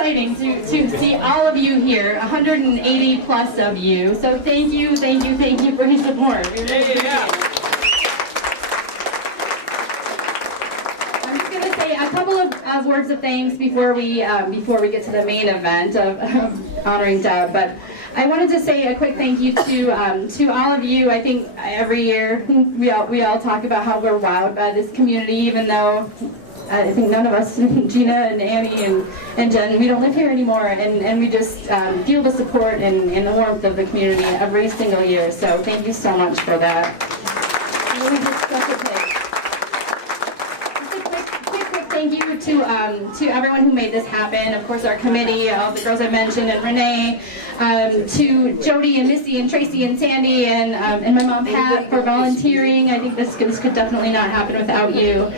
exciting to see all of you here, 180 plus of you. So thank you for your support. We really appreciate it. I'm just going to say a couple of words of thanks before we get to the main event of honoring Deb. But I wanted to say a quick thank you to all of you. I think every year we all talk about how we're wowed by this community, even though I think none of us, Gina and Annie and Jen, we don't live here anymore, and we just feel the support and the warmth of the community every single year. So thank you so much for that. Really just such a quick thank you to everyone who made this happen. Of course, our committee, all the girls I mentioned, and Renee, to Jody and Missy and Tracy and Sandy and my mom Pat for volunteering. I think this could definitely not happen without you.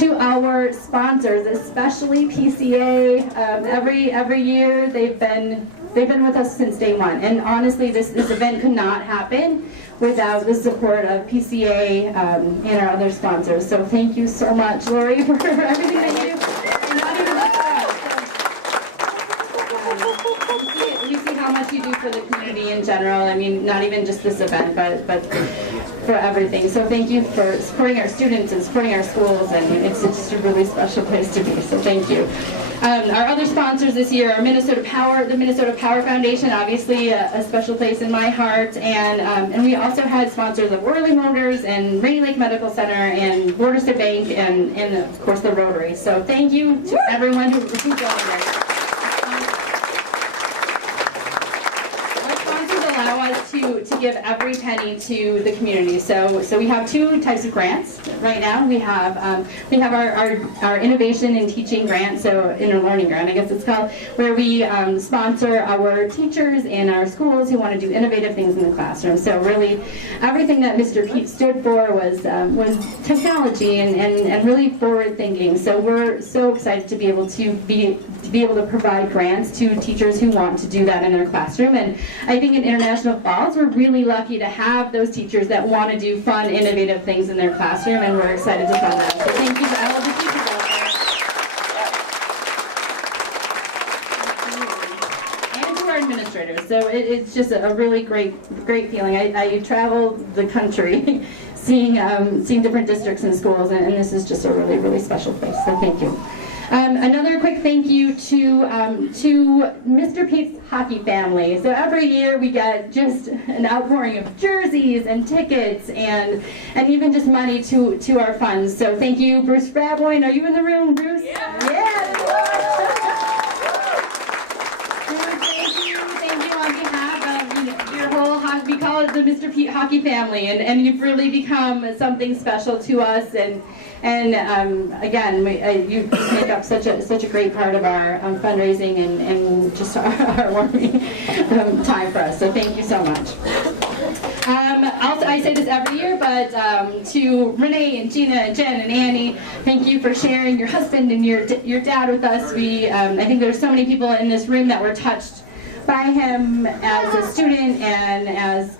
To our sponsors, especially PCA, every year they've been with us since day one. And honestly, this event could not happen without the support of PCA and our other sponsors. So thank you so much, Lori, for everything that you do. And not even we see how much you do for the community in general. I mean, not even just this event, but for everything. So thank you for supporting our students and supporting our schools, and it's just a really special place to be. So thank you. Our other sponsors this year are Minnesota Power, the Minnesota Power Foundation, obviously a special place in my heart, and we also had sponsors of Worley Motors and Rainy Lake Medical Center and Border State Bank and of course the Rotary. So thank you to everyone who joined us. To give every penny to the community. So we have two types of grants right now. We have our innovation in teaching grant, so inner learning grant, I guess it's called, where we sponsor our teachers and our schools who want to do innovative things in the classroom. So really, everything that Mr. Pete stood for was technology and really forward thinking. So we're so excited to be able to provide grants to teachers who want to do that in their classroom. And I think in International Falls, we're really lucky to have those teachers that want to do fun, innovative things in their classroom, and we're excited to fund them. So thank you to all of the teachers out there. And to our administrators. So it's just a really great feeling. I travel the country seeing different districts and schools, and this is just a really, really special place. So thank you. Another quick thank you to Mr. Pete's hockey family. So every year we get just an outpouring of jerseys and tickets and even just money to our funds. So thank you, Bruce Braboyne. Are you in the room, Bruce? Yeah. Thank you on behalf of your whole hockey. We call it the Mr. Pete hockey family, and you've really become something special to us. And again, you make up such a great part of our fundraising and just our heartwarming time for us. So thank you so much. Also, I say this every year, but to Renee and Gina and Jen and Annie, thank you for sharing your husband and your dad with us. I think there's so many people in this room that were touched by him as a student and as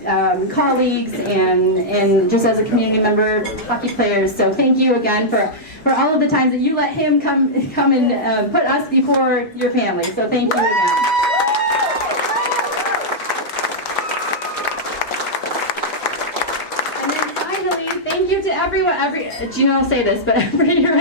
colleagues and just as a community member, hockey players. So thank you again for all of the times that you let him come and put us before your family. So thank you again. And then finally, thank you to everyone. Gina will say this, but every year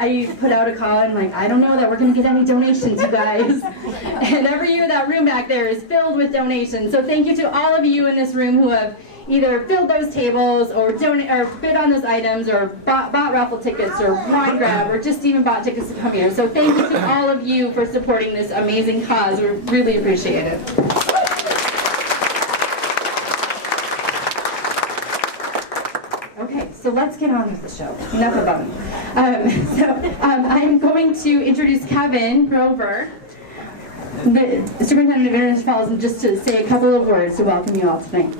I put out a call and I'm like, I don't know that we're going to get any donations, you guys. And every year that room back there is filled with donations. So thank you to all of you in this room who have either filled those tables or bid on those items or bought raffle tickets or wine grab or just even bought tickets to come here. So thank you to all of you for supporting this amazing cause. We really appreciate it. Okay, so let's get on with the show. Enough about me. I'm going to introduce Kevin Grover, the Superintendent of International Falls, and just to say a couple of words to welcome you all tonight.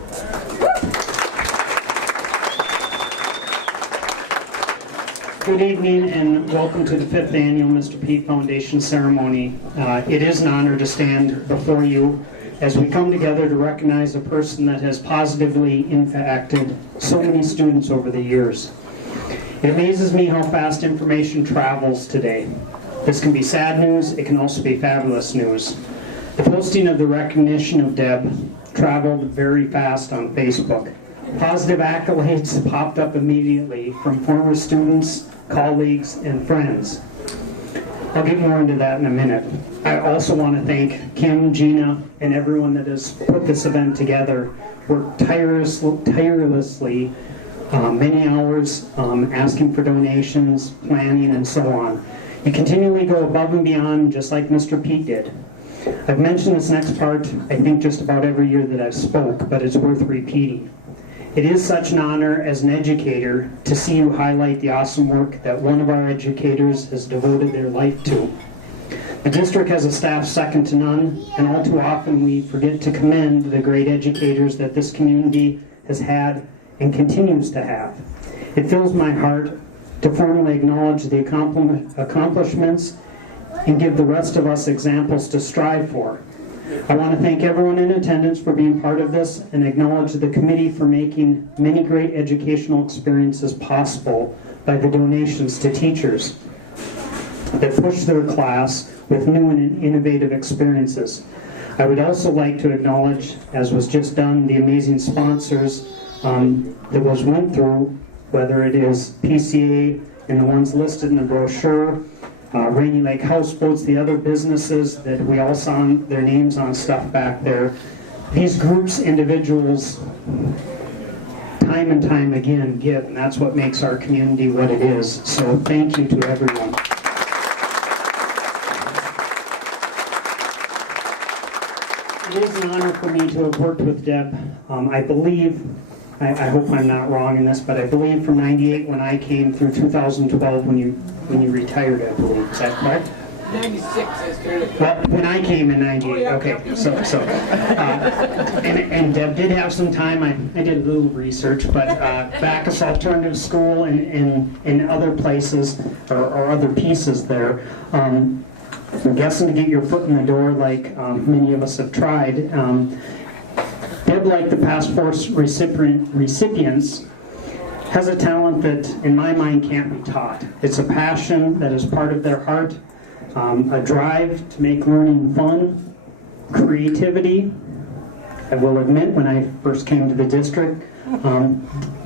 Good evening and welcome to the 5th Annual Mr. Pete Foundation Ceremony. It is an honor to stand before you as we come together to recognize a person that has positively impacted so many students over the years. It amazes me how fast information travels today. This can be sad news, it can also be fabulous news. The posting of the recognition of Deb traveled very fast on Facebook. Positive accolades popped up immediately from former students, colleagues, and friends. I'll get more into that in a minute. I also want to thank Kim, Gina, and everyone that has put this event together. Worked tirelessly many hours asking for donations, planning, and so on. You continually go above and beyond, just like Mr. Pete did. I've mentioned this next part, I think, just about every year that I've spoke, but it's worth repeating. It is such an honor as an educator to see you highlight the awesome work that one of our educators has devoted their life to. The district has a staff second to none, and all too often we forget to commend the great educators that this community has had and continues to have. It fills my heart to formally acknowledge the accomplishments and give the rest of us examples to strive for. I want to thank everyone in attendance for being part of this and acknowledge the committee for making many great educational experiences possible by the donations to teachers that push their class with new and innovative experiences. I would also like to acknowledge, as was just done, the amazing sponsors that went through, whether it is PCA and the ones listed in the brochure, Rainy Lake Houseboats, the other businesses that we all saw their names on stuff back there. These groups, individuals, time and time again give, and that's what makes our community what it is. So thank you to everyone. It is an honor for me to have worked with Deb. I believe, I hope I'm not wrong in this, but I believe from '98 when I came through 2012 when you retired, I believe. Is that correct? 96, I started. Well, when I came in '98, okay. And Deb did have some time. I did a little research, but Bacchus Alternative School and other places or other pieces there. I'm guessing to get your foot in the door, like many of us have tried. Deb, like the past four recipients, has a talent that, in my mind, can't be taught. It's a passion that is part of their heart, a drive to make learning fun, creativity. I will admit, when I first came to the district,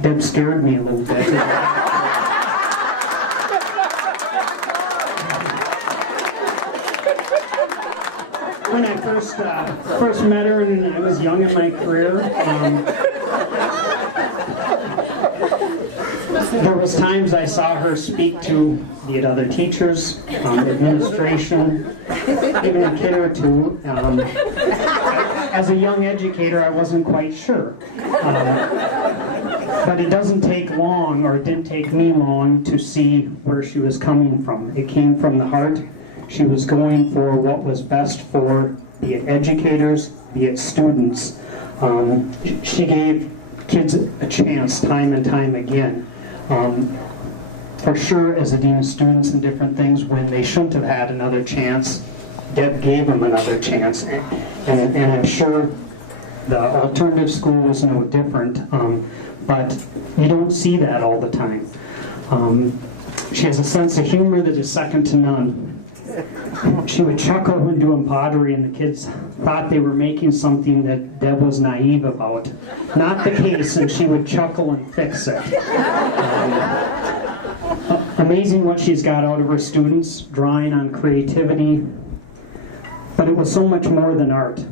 Deb scared me a little bit. When I first met her and I was young in my career, there was times I saw her speak to be it other teachers, administration, even a kid or two. As a young educator, I wasn't quite sure. But it doesn't take long, or it didn't take me long, to see where she was coming from. It came from the heart. She was going for what was best for, be it educators, be it students. She gave kids a chance time and time again. For sure, as a dean of students and different things, when they shouldn't have had another chance, Deb gave them another chance. And I'm sure the alternative school was no different, but you don't see that all the time. She has a sense of humor that is second to none. She would chuckle when doing pottery, and the kids thought they were making something that Deb was naive about. Not the case, and she would chuckle and fix it. Amazing what she's got out of her students, drawing on creativity. But it was so much more than art.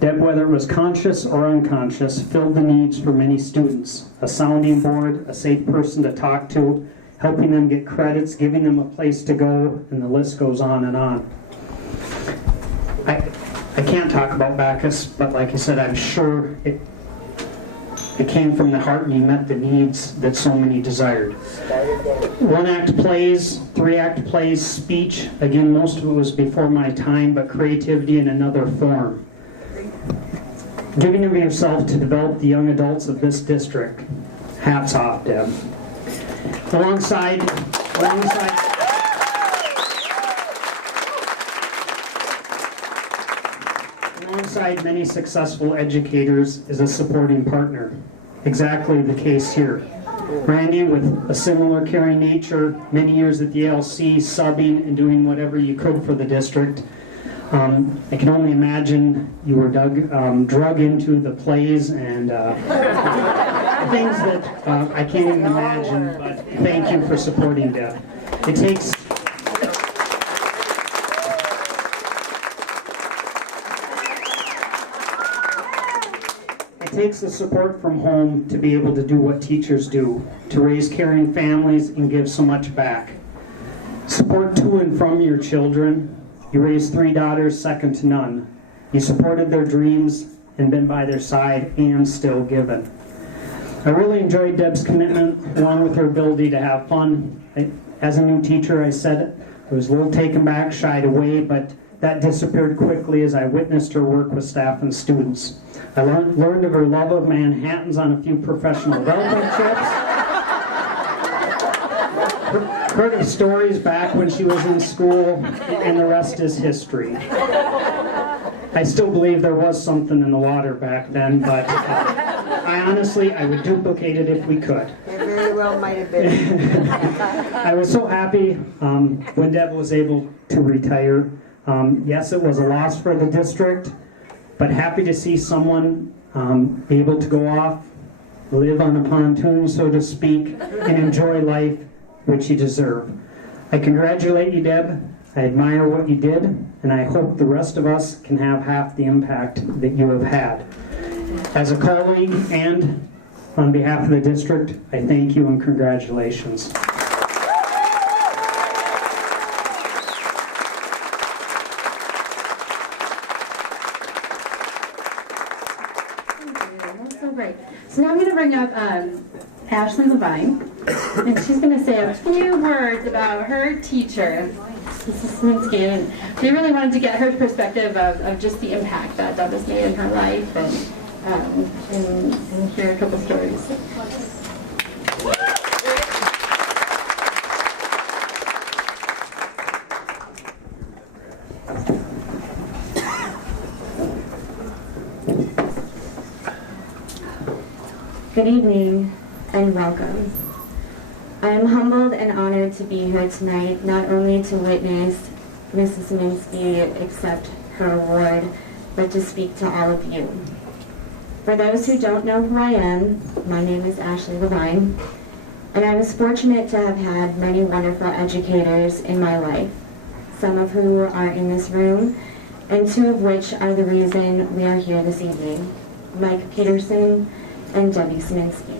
Deb, whether it was conscious or unconscious, filled the needs for many students. A sounding board, a safe person to talk to, helping them get credits, giving them a place to go, and the list goes on and on. I can't talk about Bacchus, but like I said, I'm sure it came from the heart and you met the needs that so many desired. One-act plays, three-act plays, speech. Again, most of it was before my time, but creativity in another form. Giving of yourself to develop the young adults of this district. Hats off, Deb. Alongside many successful educators is a supporting partner. Exactly the case here. Randy, with a similar caring nature, many years at the LC, subbing and doing whatever you could for the district. I can only imagine you were drug into the plays and things that I can't even imagine, but thank you for supporting Deb. It takes the support from home to be able to do what teachers do, to raise caring families and give so much back. Support to and from your children. You raised 3 daughters, second to none. You supported their dreams and been by their side and still given. I really enjoyed Deb's commitment, along with her ability to have fun. As a new teacher, I said I was a little taken back, shied away, but that disappeared quickly as I witnessed her work with staff and students. I learned of her love of Manhattans on a few professional development trips. Heard of stories back when she was in school, and the rest is history. I still believe there was something in the water back then, but I would duplicate it if we could. It very well might have been. I was so happy when Deb was able to retire. Yes, it was a loss for the district, but happy to see someone be able to go off, live on a pontoon, so to speak, and enjoy life, which you deserve. I congratulate you, Deb. I admire what you did, and I hope the rest of us can have half the impact that you have had. As a colleague and on behalf of the district, I thank you and congratulations. That's so great. So now I'm going to bring up Ashley Levine, and she's going to say a few words about her teacher, Mrs. Ciminski, and we really wanted to get her perspective of just the impact that Deb has made in her life, and hear a couple stories. Good evening and welcome. I am humbled and honored to be here tonight, not only to witness Mrs. Ciminski accept her award, but to speak to all of you. For those who don't know who I am, my name is Ashley Levine, and I was fortunate to have had many wonderful educators in my life, some of who are in this room, and 2 of which are the reason we are here this evening, Mike Peterson and Debbie Ciminski.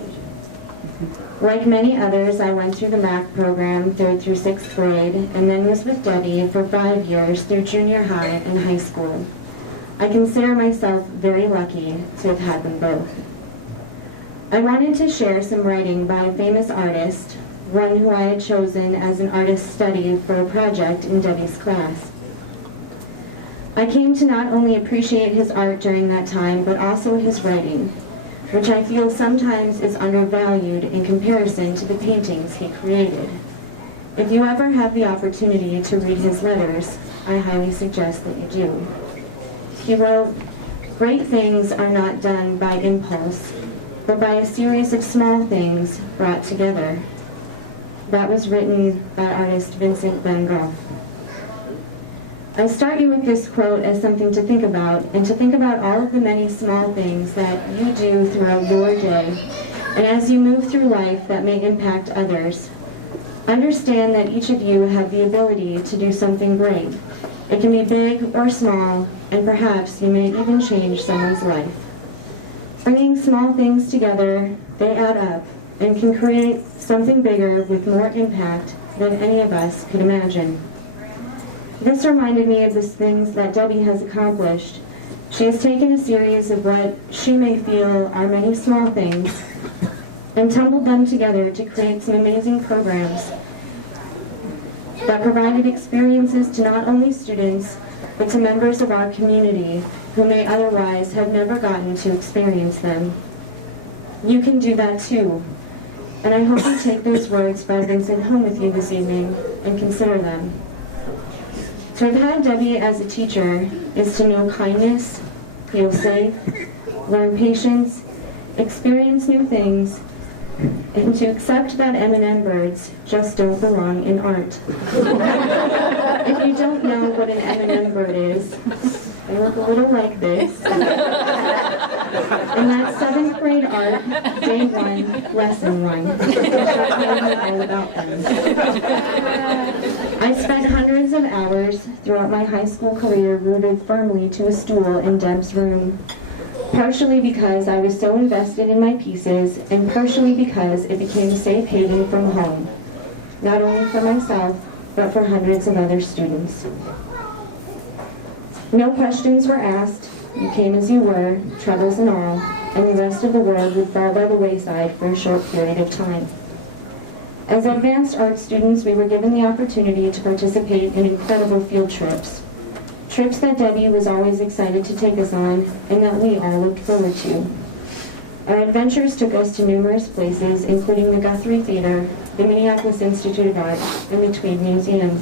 Like many others, I went through the math program 3rd through 6th grade, and then was with Debbie for 5 years through junior high and high school. I consider myself very lucky to have had them both. I wanted to share some writing by a famous artist, one who I had chosen as an artist study for a project in Debbie's class. I came to not only appreciate his art during that time, but also his writing, which I feel sometimes is undervalued in comparison to the paintings he created. If you ever have the opportunity to read his letters, I highly suggest that you do. He wrote, "Great things are not done by impulse, but by a series of small things brought together." That was written by artist Vincent van Gogh. I start you with this quote as something to think about, and to think about all of the many small things that you do throughout your day, and as you move through life that may impact others. Understand that each of you have the ability to do something great. It can be big or small, and perhaps you may even change someone's life. Bringing small things together, they add up, and can create something bigger with more impact than any of us could imagine. This reminded me of the things that Debbie has accomplished. She has taken a series of what she may feel are many small things and tumbled them together to create some amazing programs that provided experiences to not only students, but to members of our community who may otherwise have never gotten to experience them. You can do that too, and I hope you take those words by Vincent home with you this evening and consider them. To have had Debbie as a teacher is to know kindness, feel safe, learn patience, experience new things, and to accept that M&M birds just don't belong in art. If you don't know what an M&M bird is, they look a little like this. And that's 7th grade art, day 1, lesson 1. She'll tell you all about them. I spent hundreds of hours throughout my high school career rooted firmly to a stool in Deb's room. Partially because I was so invested in my pieces, and partially because it became a safe haven from home, not only for myself, but for hundreds of other students. No questions were asked. You came as you were, troubles and all, and the rest of the world would fall by the wayside for a short period of time. As advanced art students, we were given the opportunity to participate in incredible field trips. Trips that Debbie was always excited to take us on, and that we all looked forward to. Our adventures took us to numerous places, including the Guthrie Theater, the Minneapolis Institute of Art, and the Tweed Museum.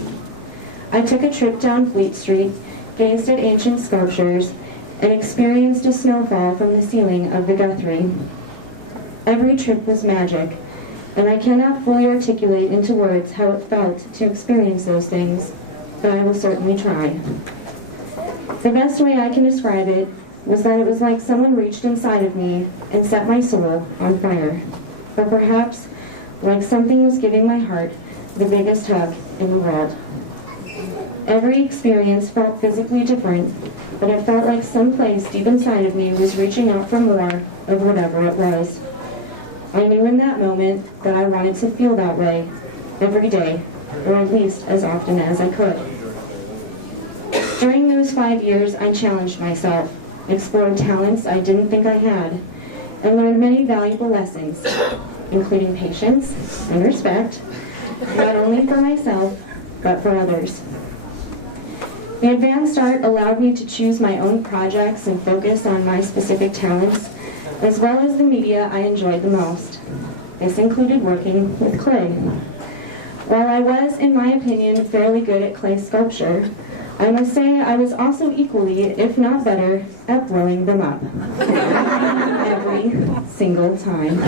I took a trip down Fleet Street, gazed at ancient sculptures, and experienced a snowfall from the ceiling of the Guthrie. Every trip was magic, and I cannot fully articulate into words how it felt to experience those things, but I will certainly try. The best way I can describe it was that it was like someone reached inside of me and set my soul on fire. Or perhaps like something was giving my heart the biggest hug in the world. Every experience felt physically different, but it felt like some place deep inside of me was reaching out for more of whatever it was. I knew in that moment that I wanted to feel that way every day, or at least as often as I could. During those 5 years, I challenged myself, explored talents I didn't think I had, and learned many valuable lessons, including patience and respect, not only for myself, but for others. The advanced art allowed me to choose my own projects and focus on my specific talents, as well as the media I enjoyed the most. This included working with clay. While I was, in my opinion, fairly good at clay sculpture, I must say I was also equally, if not better, at blowing them up. Every single time.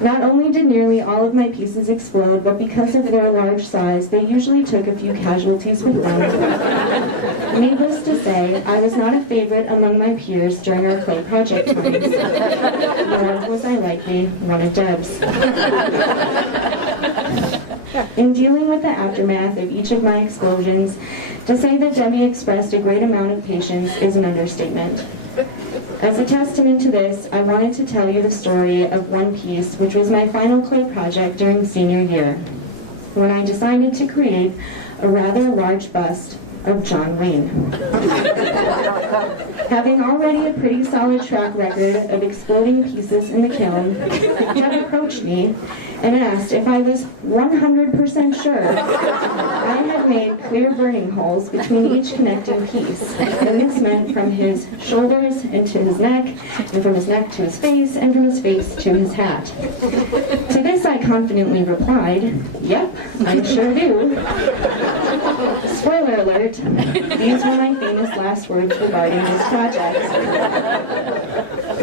Not only did nearly all of my pieces explode, but because of their large size, they usually took a few casualties with them. Needless to say, I was not a favorite among my peers during our clay project times. Nor was I likely one of Deb's. In dealing with the aftermath of each of my explosions, to say that Debbie expressed a great amount of patience is an understatement. As a testament to this, I wanted to tell you the story of one piece, which was my final clay project during senior year, when I decided to create a rather large bust of John Wayne. Having already a pretty solid track record of exploding pieces in the kiln, Deb approached me and asked if I was 100% sure I had made clear burning holes between each connecting piece. And this meant from his shoulders and to his neck, and from his neck to his face, and from his face to his hat. To this I confidently replied, "Yep, I sure do." Spoiler alert, these were my famous last words regarding this project.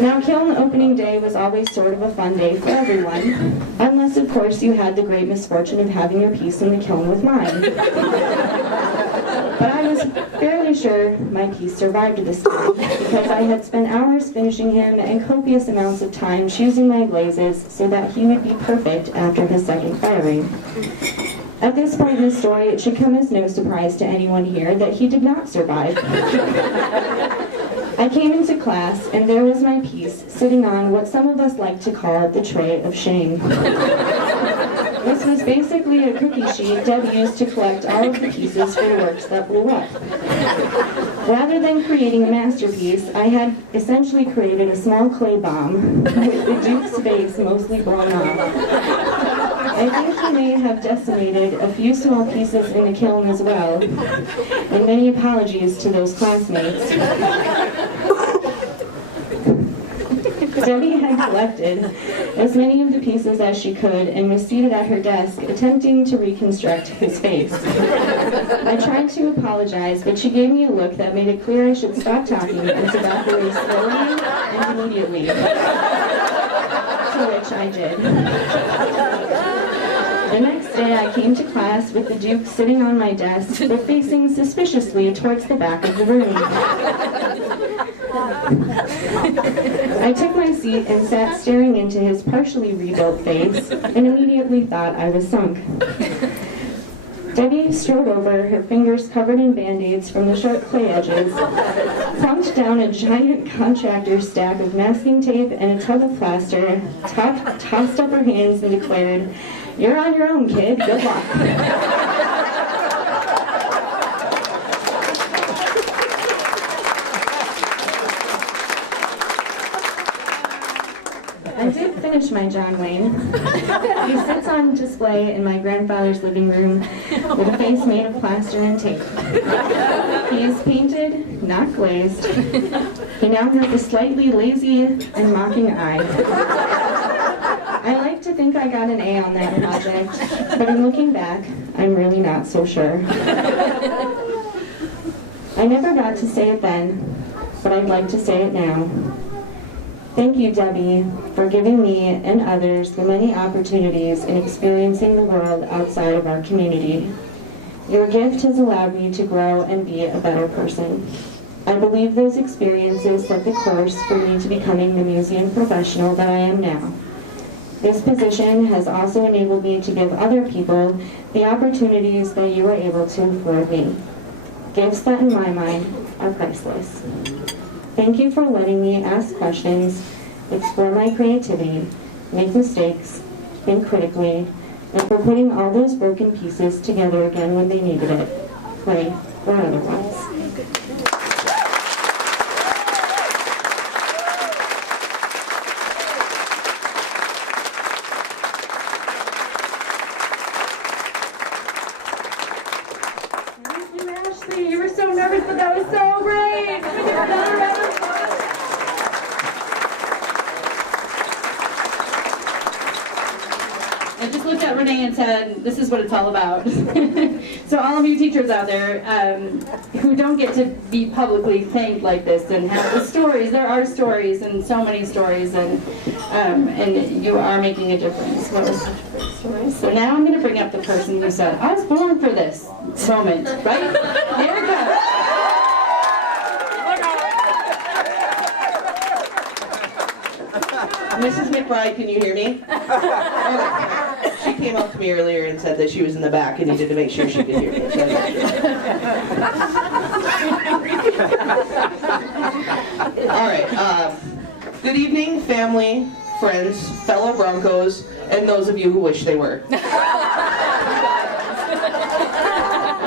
Now, kiln opening day was always sort of a fun day for everyone, unless of course you had the great misfortune of having your piece in the kiln with mine. But I was fairly sure my piece survived this time, because I had spent hours finishing him and copious amounts of time choosing my glazes so that he would be perfect after his second firing. At this point in the story, it should come as no surprise to anyone here that he did not survive. I came into class, and there was my piece, sitting on what some of us like to call the tray of shame. This was basically a cookie sheet Deb used to collect all of the pieces for the works that blew up. Rather than creating a masterpiece, I had essentially created a small clay bomb, with the Duke's face mostly blown off. I think he may have decimated a few small pieces in the kiln as well, and many apologies to those classmates. Debbie had collected as many of the pieces as she could and was seated at her desk attempting to reconstruct his face. I tried to apologize, but she gave me a look that made it clear I should stop talking and to back away slowly and immediately. to which I did. The next day I came to class with the Duke sitting on my desk, but facing suspiciously towards the back of the room. I took my seat and sat staring into his partially rebuilt face and immediately thought I was sunk. Debbie strode over, her fingers covered in Band-Aids from the sharp clay edges, plunked down a giant contractor stack of masking tape and a tub of plaster, tossed up her hands and declared, "You're on your own, kid. Good luck." I did finish my John Wayne. He sits on display in my grandfather's living room with a face made of plaster and tape. He is painted, not glazed. He now has a slightly lazy and mocking eye. I like to think I got an A on that project, but in looking back, I'm really not so sure. I never got to say it then, but I'd like to say it now. Thank you, Debbie, for giving me and others the many opportunities in experiencing the world outside of our community. Your gift has allowed me to grow and be a better person. I believe those experiences set the course for me to becoming the museum professional that I am now. This position has also enabled me to give other people the opportunities that you were able to afford me. Gifts that, in my mind, are priceless. Thank you for letting me ask questions, explore my creativity, make mistakes, think critically, and for putting all those broken pieces together again when they needed it, play or otherwise. Thank you, Ashley. You were so nervous, but that was so great. Can we give another round of applause? I just looked at Renee and said, this is what it's all about. So all of you teachers out there who don't get to be publicly thanked like this and have the stories, there are stories and so many stories, and you are making a difference. What was such a great story? So now I'm going to bring up the person who said, I was born for this moment, right? Erica. Mrs. McBride, can you hear me? Okay. She came up to me earlier and said that she was in the back and needed to make sure she could hear me. All right. Good evening, family, friends, fellow Broncos, and those of you who wish they were.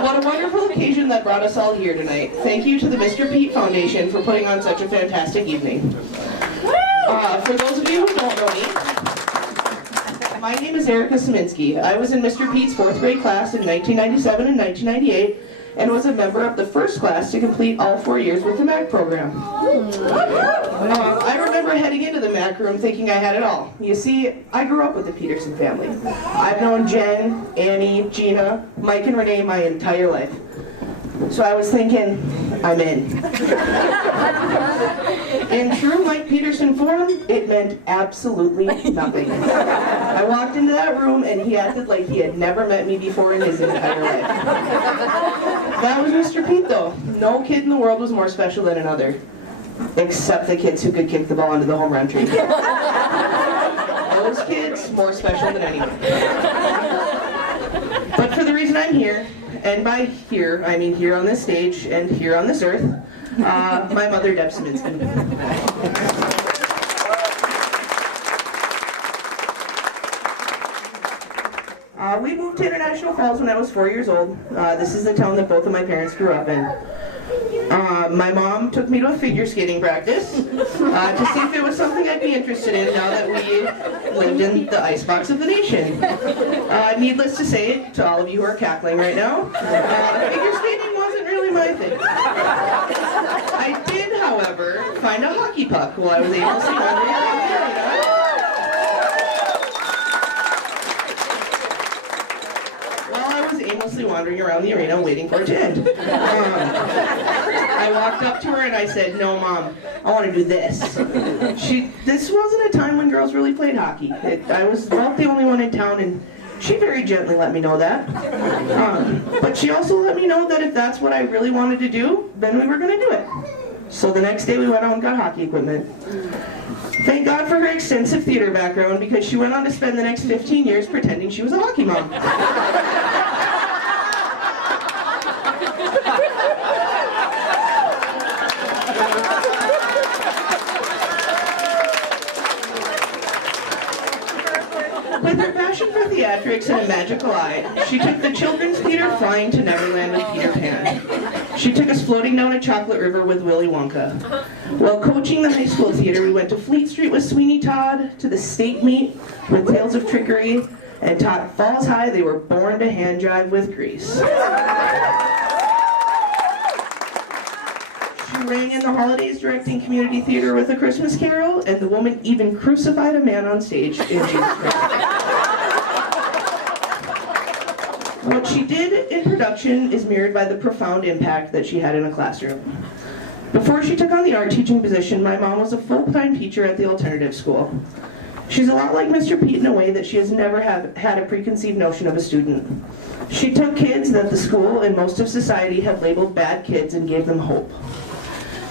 What a wonderful occasion that brought us all here tonight. Thank you to the Mr. Pete Foundation for putting on such a fantastic evening. For those of you who don't know me, my name is Erica Ciminski. I was in Mr. Pete's 4th grade class in 1997 and 1998 and was a member of the first class to complete all 4 years with the MAC program. I remember heading into the MAC room thinking I had it all. You see, I grew up with the Peterson family. I've known Jen, Annie, Gina, Mike, and Renee my entire life. So I was thinking, I'm in. In true Mike Peterson form, it meant absolutely nothing. I walked into that room and he acted like he had never met me before in his entire life. That was Mr. Pete though. No kid in the world was more special than another. Except the kids who could kick the ball into the home run tree. Those kids, more special than anyone. But for the reason I'm here, and by here, I mean here on this stage and here on this earth, my mother, Deb Ciminski. We moved to International Falls when I was 4 years old. This is the town that both of my parents grew up in. My mom took me to a figure skating practice to see if it was something I'd be interested in now that we lived in the icebox of the nation. Needless to say, to all of you who are cackling right now, figure skating wasn't really my thing. I did, however, find a hockey puck while I was aimlessly wandering around the arena. aimlessly wandering around the arena waiting for it to end. I walked up to her and I said, "No, Mom, I want to do this." This wasn't a time when girls really played hockey. I was about the only one in town, and she very gently let me know that. But she also let me know that if that's what I really wanted to do, then we were going to do it. So the next day we went out and got hockey equipment. Thank God for her extensive theater background, because she went on to spend the next 15 years pretending she was a hockey mom. With her passion for theatrics and a magical eye, she took the children's theater flying to Neverland with Peter Pan. She took us floating down a chocolate river with Willy Wonka. While coaching the high school theater, we went to Fleet Street with Sweeney Todd, to the state meet with Tales of Trickery, and taught Falls High they were born to hand jive with Grease. She rang in the holidays directing community theater with A Christmas Carol, and the woman even crucified a man on stage in Jesus Christ. What she did in production is mirrored by the profound impact that she had in a classroom. Before she took on the art teaching position, my mom was a full-time teacher at the alternative school. She's a lot like Mr. Pete in a way that she has never had a preconceived notion of a student. She took kids that the school and most of society had labeled bad kids and gave them hope.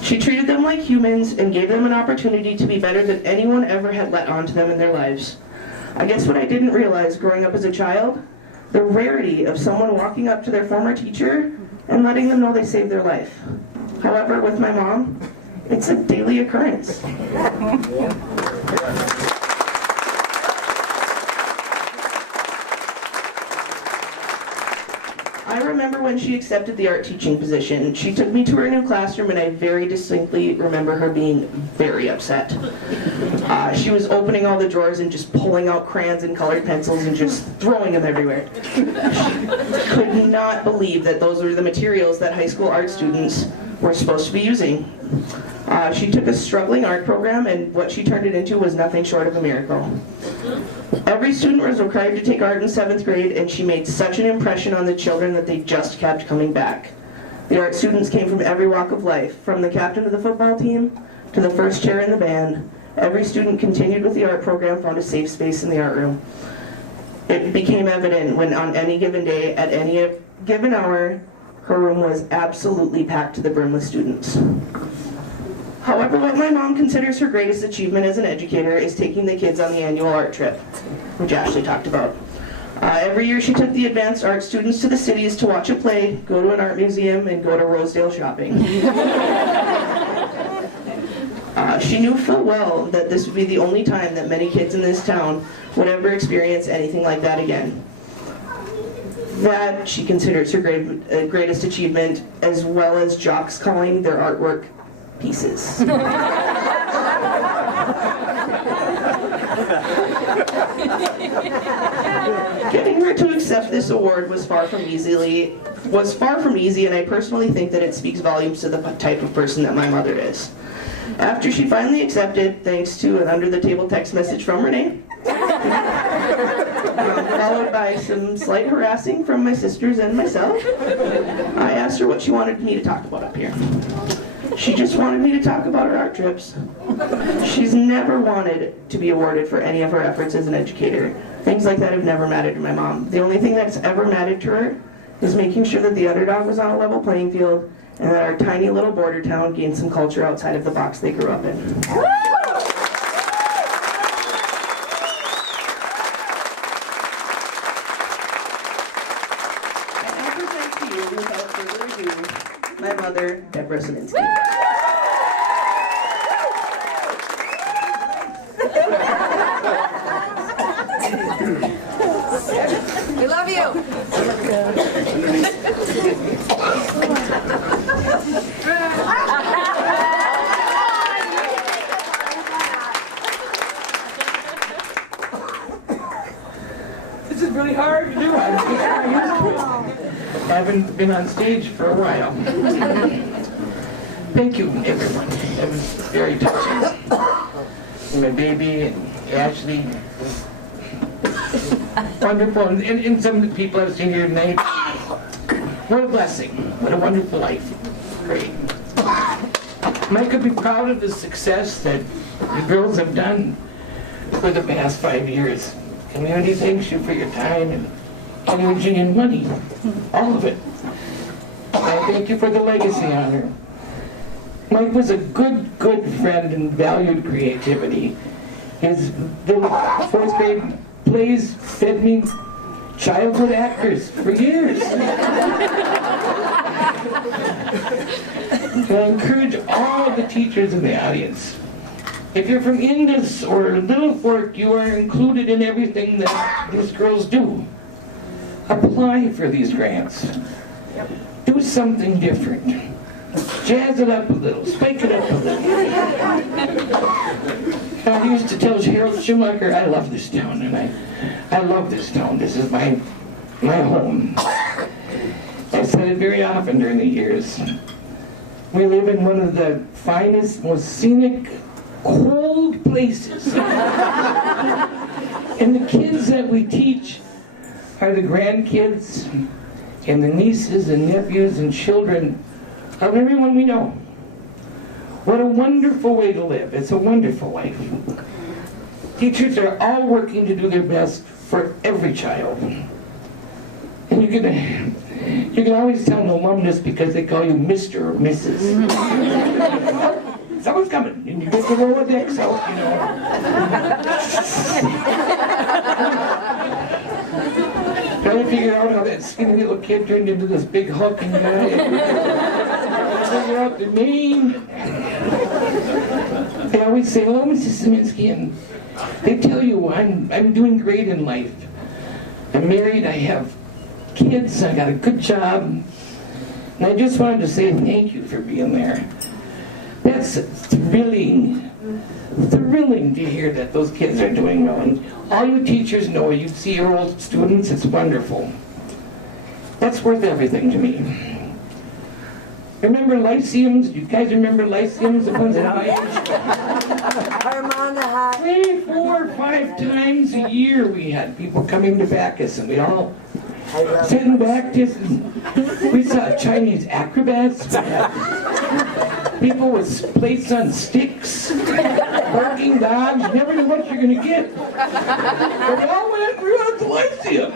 She treated them like humans and gave them an opportunity to be better than anyone ever had let on to them in their lives. I guess what I didn't realize growing up as a child, the rarity of someone walking up to their former teacher and letting them know they saved their life. However, with my mom, it's a daily occurrence. I remember when she accepted the art teaching position. She took me to her new classroom, and I very distinctly remember her being very upset. She was opening all the drawers and just pulling out crayons and colored pencils and just throwing them everywhere. She could not believe that those were the materials that high school art students were supposed to be using. She took a struggling art program, and what she turned it into was nothing short of a miracle. Every student was required to take art in 7th grade, and she made such an impression on the children that they just kept coming back. The art students came from every walk of life, from the captain of the football team to the first chair in the band. Every student continued with the art program, found a safe space in the art room. It became evident when on any given day, at any given hour, her room was absolutely packed to the brim with students. However, what my mom considers her greatest achievement as an educator is taking the kids on the annual art trip, which Ashley talked about. Every year she took the advanced art students to the cities to watch a play, go to an art museum, and go to Rosedale shopping. She knew full well that this would be the only time that many kids in this town would ever experience anything like that again. That she considers her greatest achievement, as well as jocks calling their artwork pieces. Getting her to accept this award was far from easy, and I personally think that it speaks volumes to the type of person that my mother is. After she finally accepted, thanks to an under-the-table text message from Renee, followed by some slight harassing from my sisters and myself, I asked her what she wanted me to talk about up here. She just wanted me to talk about her art trips. She's never wanted to be awarded for any of her efforts as an educator. Things like that have never mattered to my mom. The only thing that's ever mattered to her is making sure that the underdog was on a level playing field and that our tiny little border town gained some culture outside of the box they grew up in. And I present to you, without further ado, my mother, Deborah Ciminski. We love you. This is really hard to do. I haven't been on stage for a while. Thank you, everyone. It was very touching. And my baby and Ashley. Wonderful. And some of the people I've seen here tonight. What a blessing. What a wonderful life. Great. Mike could be proud of the success that the girls have done for the past 5 years. Community thanks you for your time and energy and money. All of it. I thank you for the legacy honor. Mike was a good friend and valued creativity. His fourth grade plays fed me childhood actors for years. I encourage all the teachers in the audience. If you're from Indus or Little Fork, you are included in everything that these girls do. Apply for these grants. Do something different. Jazz it up a little, spike it up a little. I used to tell Harold Schumacher, I love this town, and I love this town. This is my home. I said it very often during the years. We live in one of the finest, most scenic, cold places. And the kids that we teach are the grandkids and the nieces and nephews and children of everyone we know. What a wonderful way to live. It's a wonderful life. Teachers are all working to do their best for every child. And you can always tell an alumnus because they call you Mr. or Mrs. Someone's coming, and you get the Rolodex out, you know. Trying to figure out how that skinny little kid turned into this big hulking guy. Figure out the name. They always say, hello, Mrs. Ciminski, and they tell you I'm doing great in life. I'm married, I have kids, I got a good job, and I just wanted to say thank you for being there. That's thrilling to hear that those kids are doing well. And all you teachers know, you see your old students, it's wonderful. That's worth everything to me. Remember lyceums? You guys remember lyceums? The ones that I used 3, 4, 5 times a year we had people coming to back us, and we all sit in the back. We saw Chinese acrobats. We had people with plates on sticks, barking dogs. You never know what you're going to get. But we all went throughout the lyceum.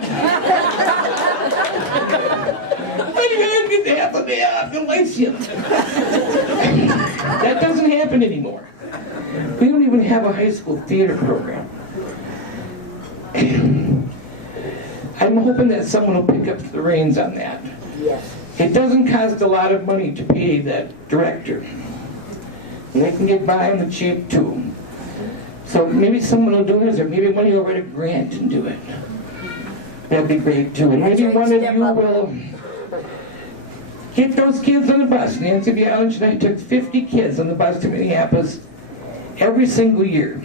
And you guys get to half a day off the lyceum. That doesn't happen anymore. We don't even have a high school theater program. I'm hoping that someone will pick up the reins on that. Yes. It doesn't cost a lot of money to pay that director. And they can get by on the cheap too. So maybe someone will do this, or maybe one of you will write a grant and do it. That'd be great too. And maybe one of you will get those kids on the bus. Nancy Bialich and I took 50 kids on the bus to Minneapolis every single year.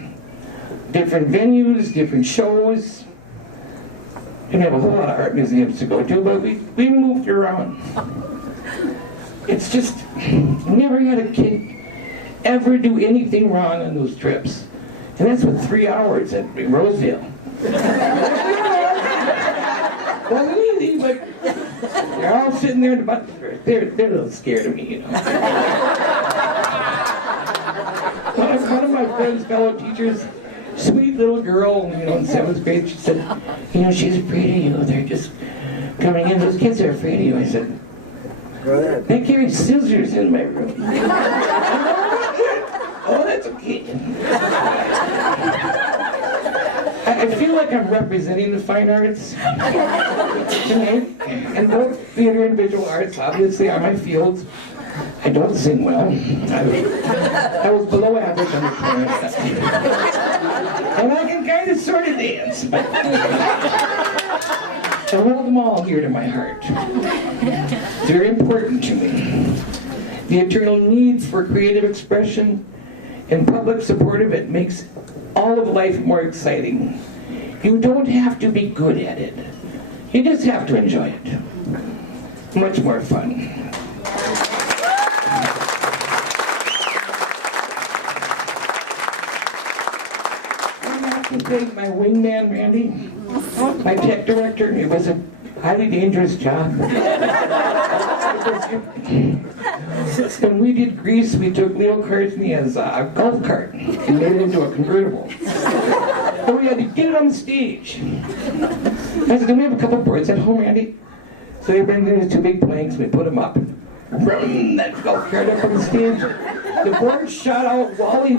Different venues, different shows. Didn't have a whole lot of art museums to go to, but we moved around. It's just, never had a kid ever do anything wrong on those trips. And that's with 3 hours at Roseville. Wasn't easy, but they're all sitting there in the bus. They're a little scared of me, you know. One of my friend's fellow teachers, sweet little girl, you know, in 7th grade, she said, you know, she's afraid of you. They're just coming in. Those kids are afraid of you. I said, they carry scissors in my room. Oh, that's okay. I feel like I'm representing the fine arts tonight, and both theater and visual arts obviously are my fields. I don't sing well. I was below average on the piano. And I can kind of sort of dance, but I hold them all dear to my heart. It's very important to me. The eternal need for creative expression and public support of it makes all of life more exciting. You don't have to be good at it. You just have to enjoy it. Much more fun. I'd like to thank my wingman, Randy, my tech director. It was a highly dangerous job. When we did Greece, we took Leo Cartney as a golf cart and made it into a convertible. And we had to get it on the stage. I said, "Can we have a couple boards at home, Randy?" So they bring in these two big planks, we put them up, and run that golf cart up on the stage. The board shot out while he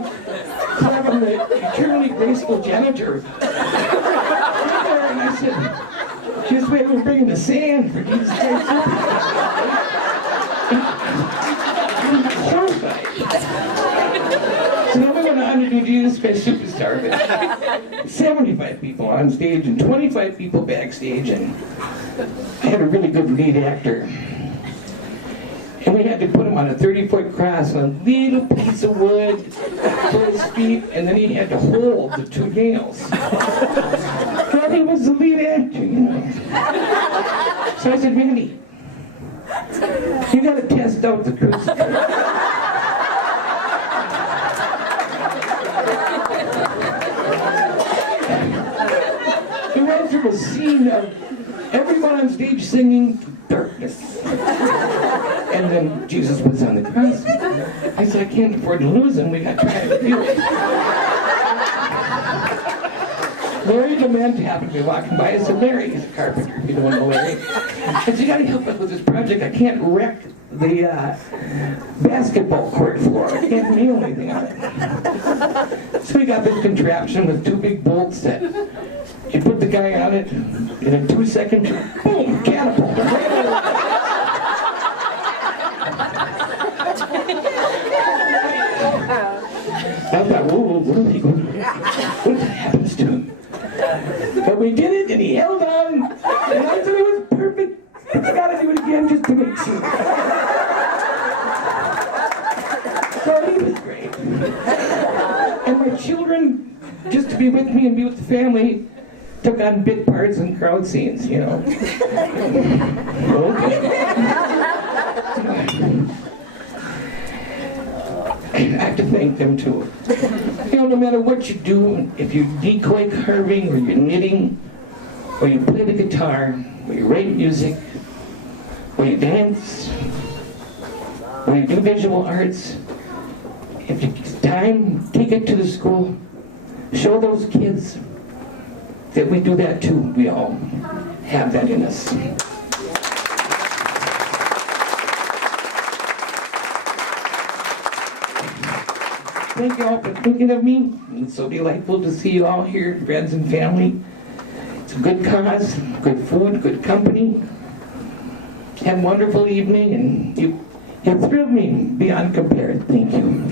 grabbing the eternally graceful janitor. And I said, "Just wait, we're bringing the sand for Jesus Christ." Horrified. So then we went on to do Jesus Christ Superstar with 75 people on stage and 25 people backstage, and I had a really good lead actor. And we had to put him on a 30-foot cross on a little piece of wood for his feet, and then he had to hold the two nails. Well, he was the lead actor, you know. So I said, "Randy, you gotta test out the crucifix." We went through a scene of everyone on stage singing to darkness. And then Jesus was on the cross. I said, "I can't afford to lose him. We got to try to do it." Larry Lament happened to be walking by. I said, "Larry," he's a carpenter, if you don't know Larry. I said, "You got to help us with this project. I can't wreck the basketball court floor. I can't nail anything on it." So we got this contraption with two big bolts that you put the guy on it, and in 2 seconds, boom, catapult. I thought, whoa, what are they going to do? What happens to him? But we did it, and he held on, and I said it was perfect. I gotta do it again just to make sure. So he was great. And my children, just to be with me and be with the family, took on bit parts and crowd scenes, you know. I have to thank them too. You know, no matter what you do, if you're decoy carving or you're knitting, or you play the guitar, or you write music, or you dance, or you do visual arts, if you get time, take it to the school, show those kids that we do that too. We all have that in us. Thank you all for thinking of me. It's so delightful to see you all here, friends and family. It's a good cause, good food, good company. Have a wonderful evening, and you thrilled me beyond compare. Thank you.